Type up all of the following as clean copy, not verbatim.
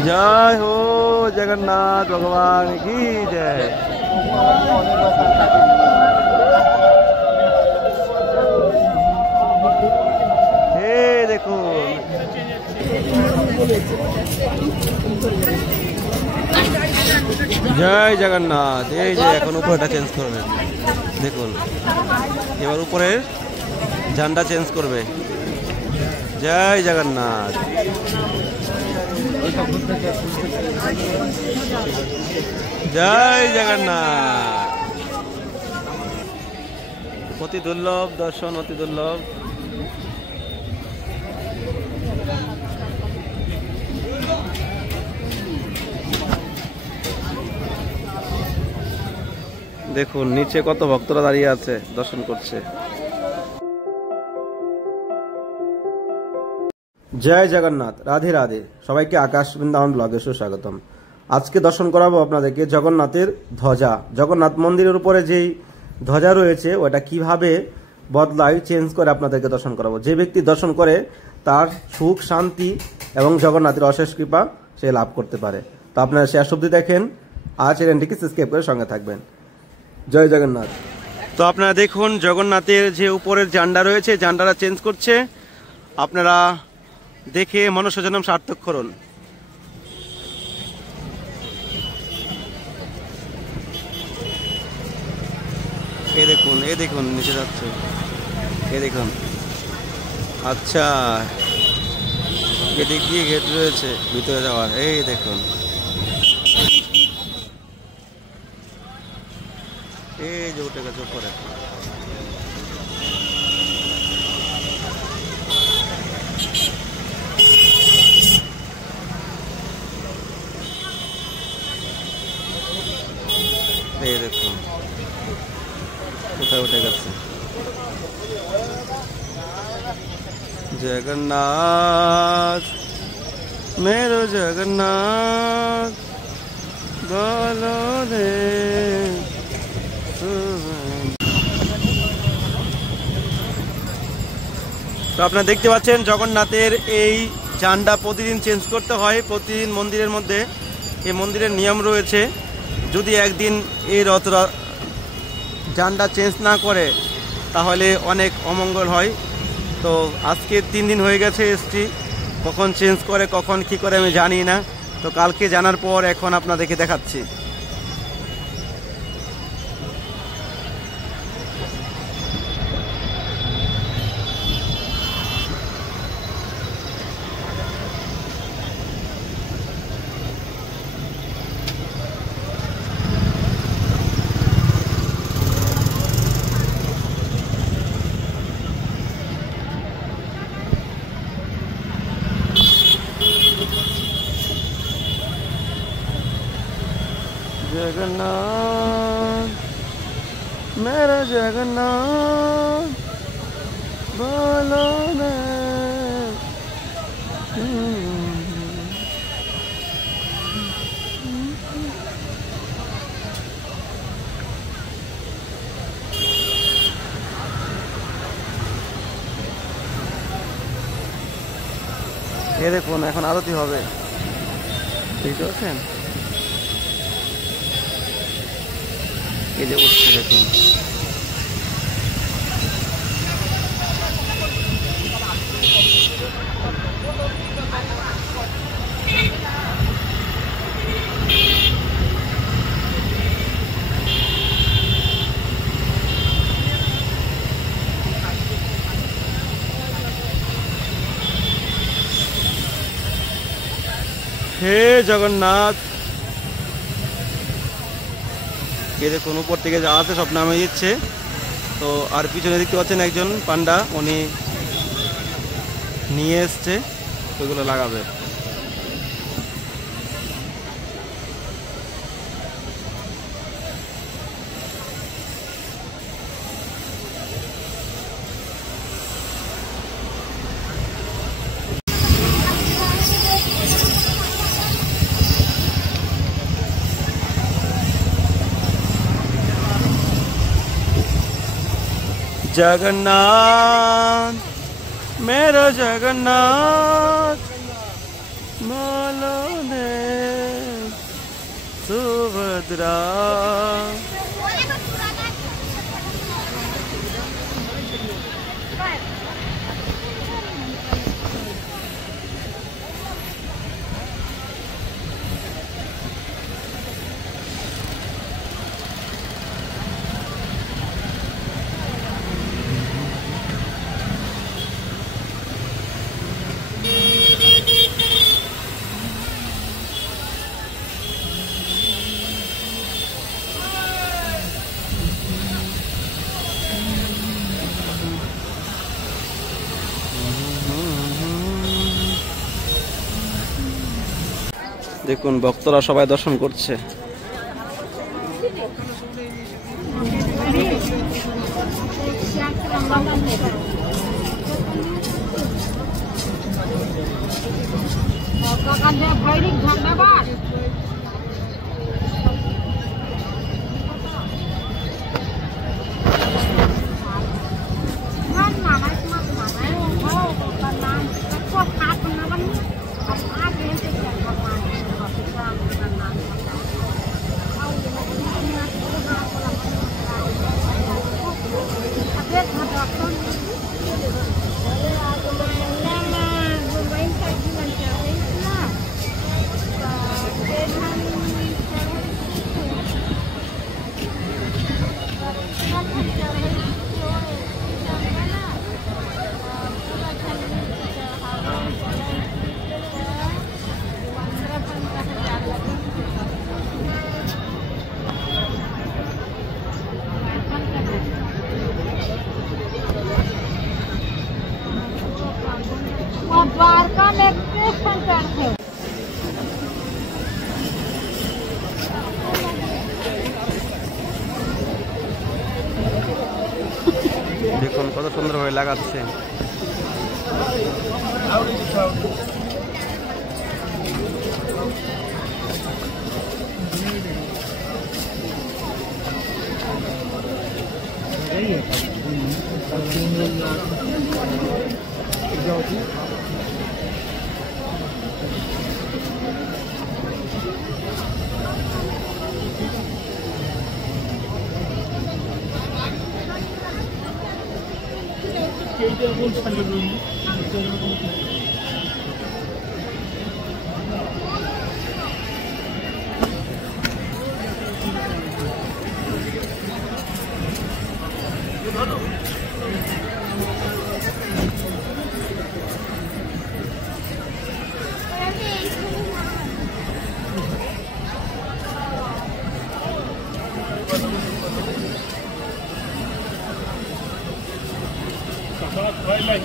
जय हो जगन्नाथ भगवान की जय। हे देखो जय जगन्नाथ। এই যে এখন উপরটা চেঞ্জ করবেন, দেখুন এবার উপরের ঝান্ডা চেঞ্জ করবে। জয় জগন্নাথ। জয় জগন্নাথ। অতি দুর্লভ দর্শন, অতি দুর্লভ। দেখুন নিচে কত ভক্তরা দাঁড়িয়ে আছে, দর্শন করছে। জয় জগন্নাথ, রাধে রাধে। সবাইকে আকাশ বৃন্দাবন ব্লগে সুস্বাগতম। আজকে দর্শন করাবো আপনাদেরকে জগন্নাথের ধ্বজা। জগন্নাথ মন্দিরের উপরে যেই ধ্বজা রয়েছে ওটা কিভাবে বদলায়, চেঞ্জ করে আপনাদেরকে দর্শন করাবো। যে ব্যক্তি দর্শন করে তার সুখ, শান্তি এবং জগন্নাথের অশেষ কৃপা সে লাভ করতে পারে। তো আপনারা শেষ অবধি দেখেন, আর চ্যানেলটিকে সাবস্ক্রাইব করে সঙ্গে থাকবেন। জয় জগন্নাথ। তো আপনারা দেখুন জগন্নাথের যে উপরের ঝান্ডা রয়েছে, ঝান্ডাটা চেঞ্জ করছে। আপনারা দেখে মনুষ্যজন্ম সার্থক করুন। এ দেখুন, এ দেখুন নিচে যাচ্ছে, এ দেখুন। আচ্ছা, এদিক দিয়ে গেট রয়েছে ভিতরে যাওয়ার, এই দেখুন। এই যে উঠে গেছে উপরে। এই দেখুন কোথায় উঠে গেছে। জগন্নাথ মেরো জগন্নাথ বলো রে। তো আপনারা দেখতে পাচ্ছেন জগন্নাথের এই ঝান্ডা প্রতিদিন চেঞ্জ করতে হয়। প্রতিদিন মন্দিরের মধ্যে এই মন্দিরের নিয়ম রয়েছে, যদি একদিন এই রথ ঝান্ডা চেঞ্জ না করে তাহলে অনেক অমঙ্গল হয়। তো আজকে 3 দিন হয়ে গেছে এসছি, কখন চেঞ্জ করে কখন কি করে আমি জানি না। তো কালকে জানার পর এখন আপনাদেরকে দেখাচ্ছি। जगन्नाथ मेरा जगन्नाथ बोलो ना। ये देखুন এখন আরতি হবে, দেখতে পাচ্ছেন? এই যে উঠছে দেখুন। হে জগন্নাথ। ये দেখুন উপর থেকে যা আছে সব নামে দিচ্ছে। তো আর পিছনে দেখতে পাচ্ছেন একজন পান্ডা, উনি নিয়ে এসছে, ওইগুলো লাগাবে। जगन्नाथ मेरा जगन्नाथ। বলদে সুভদ্রা। দেখুন ভক্তরা সবাই দর্শন করছে। द्वारका में कृष्ण चढ़ते দেখুন কত সুন্দর ভাবে লাগাচ্ছে।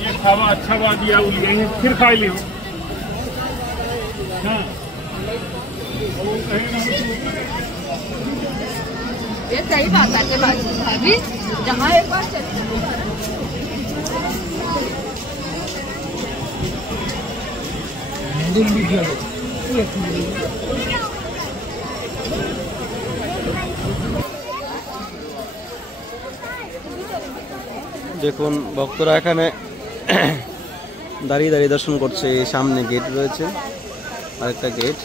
ये खावा अच्छा बात दिया फिर खा लियो। हाँ ये सही बात है के बाद भाभी जहाँ एक बार দেখুন ভক্তরা এখানে দাঁড়িয়ে দাঁড়িয়ে দর্শন করছে। সামনে গেট রয়েছে, আরেকটা গেট।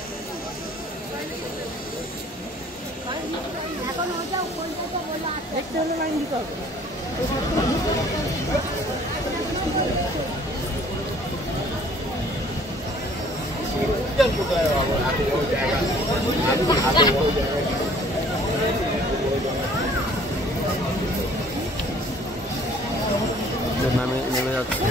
নেমে যাচ্ছে।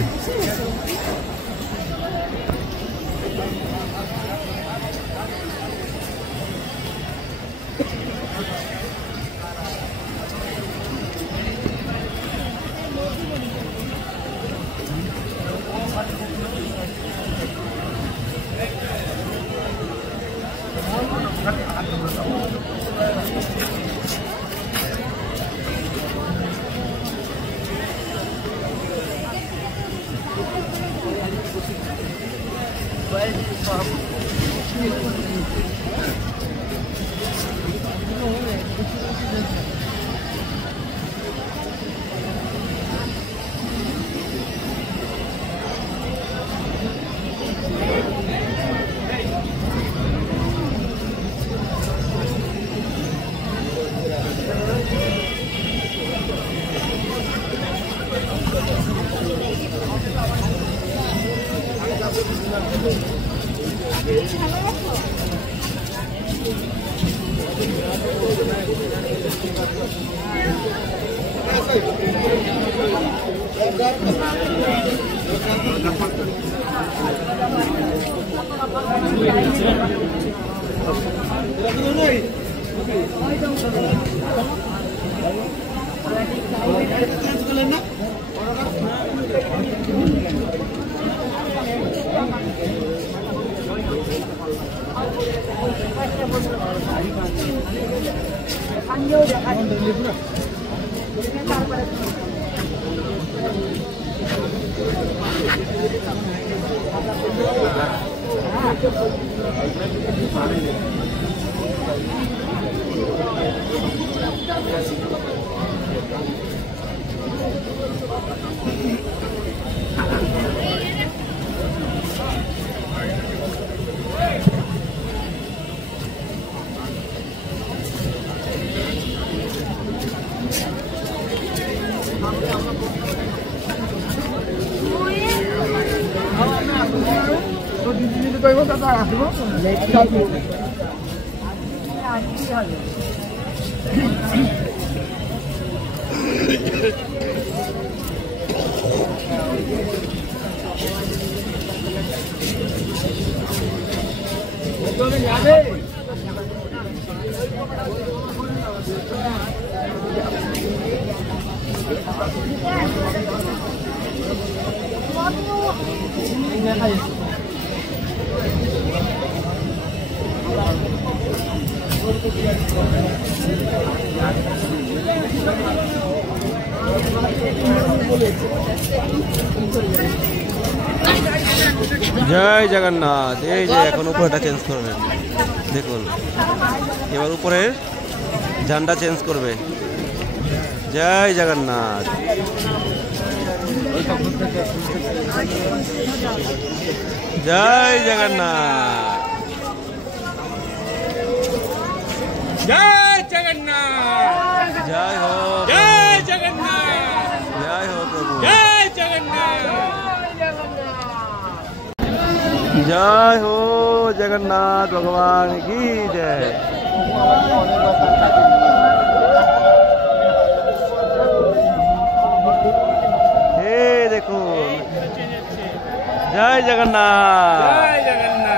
জয় জগন্নাথ। এই যে এখন উপরেটা চেঞ্জ করবেন, দেখুন এবার উপরের ঝান্ডা চেঞ্জ করবে। জয় জগন্নাথ। জয় জগন্নাথ। जय जगन्नाथ। जय हो जय जगन्नाथ। जय हो प्रभु। जय जगन्नाथ। जय हो जगन्नाथ भगवान की जय। हे देखो, जय जगन्नाथ। जय जगन्नाथ।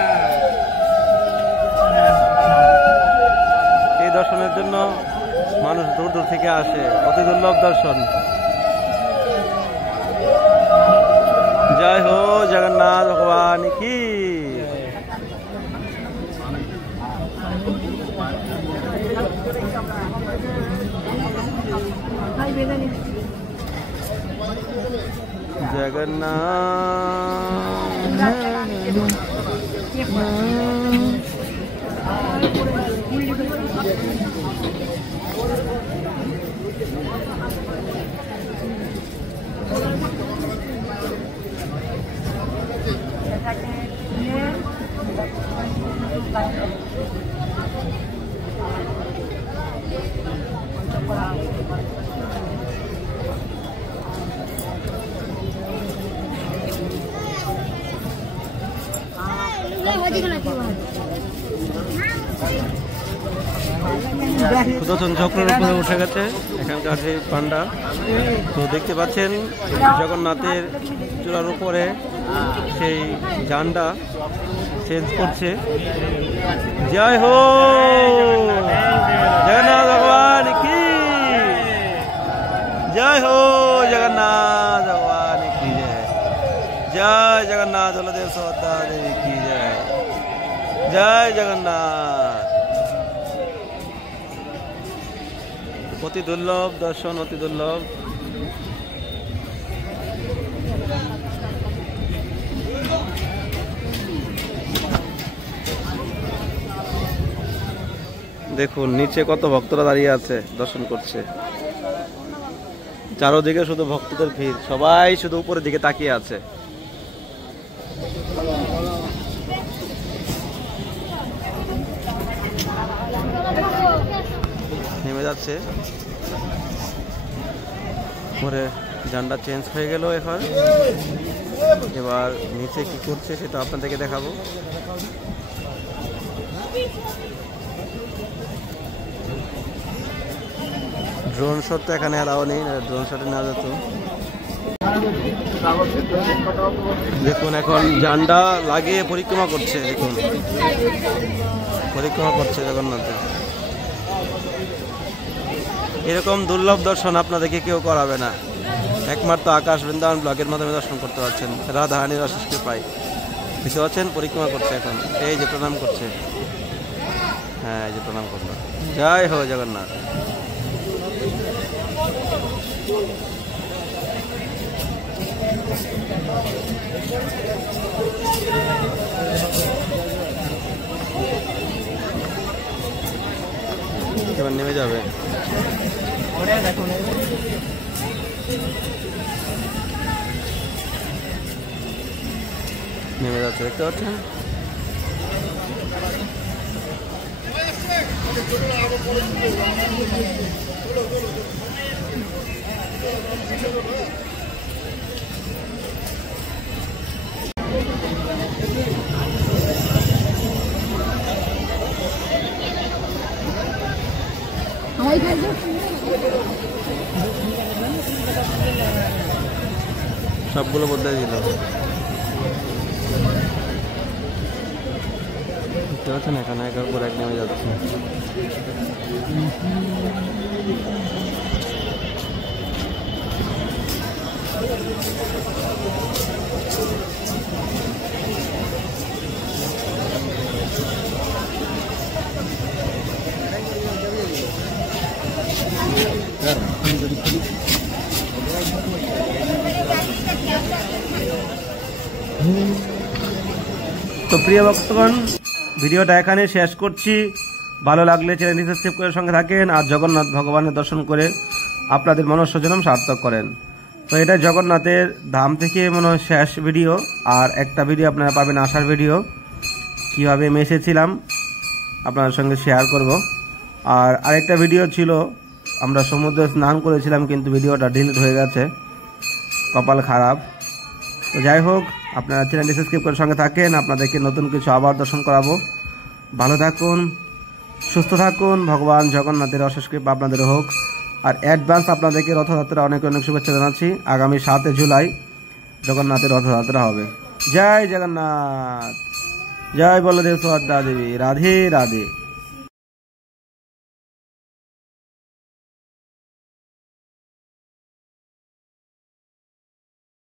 এই দর্শনের জন্য মানুষ দূর দূর থেকে আসে, অতি দুর্লভ দর্শন। जय हो जगन्नाथ भगवान की। সুদর্শন চক্রের উপরে উঠে গেছে এখানকার যে পান্ডা। তো দেখতে পাচ্ছেন জগন্নাথের চূড়ার উপরে সেই ঝান্ডা চেঞ্জ করছে। জয় হো জগন্নাথ ভগবান কি জয়। हो जगन्नाथ भगवान की जय। जय जगन्नाथ बलदेव सुभद्रा देवी की जय। जय जगन्नाथ। অতি দুর্লভ দর্শন, অতি দুর্লভ। দেখুন নিচে কত ভক্তরা দাঁড়িয়ে আছে, দর্শন করছে। চারদিকে শুধু ভক্তদের ভিড়, সবাই শুধু উপরের দিকে তাকিয়ে আছে। নেমে যাচ্ছে পরে, ঝান্ডা চেঞ্জ হয়ে গেল। এখন এবার নিচে কি করছে সেটা আপনাদেরকে দেখাবো। ড্রোন শট তো এখানে অ্যালাউ নেই, ড্রোন শটে না যেত। দেখুন এখন ঝান্ডা লাগিয়ে পরিক্রমা করছে, দেখুন পরিক্রমা করছে জগন্নাথের। এরকম দুর্লভ দর্শন আপনাদেরকে কেউ করাবে না, একমাত্র আকাশ বৃন্দাবন ব্লগের মাধ্যমে দর্শন করতে পারছেন। রাধা রানীর অশেষ কৃপায় বুঝতে পারছেন, পরিক্রমা করছে এখন। এই যে প্রণাম করছে, হ্যাঁ এই যে প্রণাম করলো। জয় হো জগন্নাথ। এবার নেমে যাবে। নেমে যাচ্ছে, দেখতে পাচ্ছেন। সবগুলো বদলে দিল, দেখতে পাচ্ছেন এখানে একের পর এক নেমে যাচ্ছে। তো প্রিয় ভক্তগণ, ভিডিওটা এখানে শেষ করছি। ভালো লাগলে চ্যানেলটি সাবস্ক্রাইব করে সঙ্গে থাকেন আর জগন্নাথ ভগবানের দর্শন করে আপনাদের মনস্বজনম সার্থক করেন। তো এটা জগন্নাথের ধাম থেকে মনে হয় শেষ ভিডিও, আর একটা ভিডিও আপনারা পাবেন আসার ভিডিও, কীভাবে আমি এসেছিলাম আপনাদের সঙ্গে শেয়ার করব। আর আরেকটা ভিডিও ছিল আমরা সমুদ্রে স্নান করেছিলাম, কিন্তু ভিডিওটা ডিলিট হয়ে গেছে, কপাল খারাপ। তো যাই হোক, আপনারা চ্যানেলটি সাবস্ক্রাইব করে সঙ্গে থাকেন, আপনাদেরকে নতুন কিছু আবার দর্শন করাবো। ভালো থাকুন, সুস্থ থাকুন, ভগবান জগন্নাথের অশেষ কৃপা আপনাদের হোক। আর অ্যাডভান্স আপনাদেরকে রথযাত্রা অনেক অনেক শুভেচ্ছা জানাচ্ছি। আগামী 7 জুলাই জগন্নাথের রথযাত্রা হবে। জয় জগন্নাথ, জয় বলদেব সুভদ্রা দেবী, রাধে রাধে।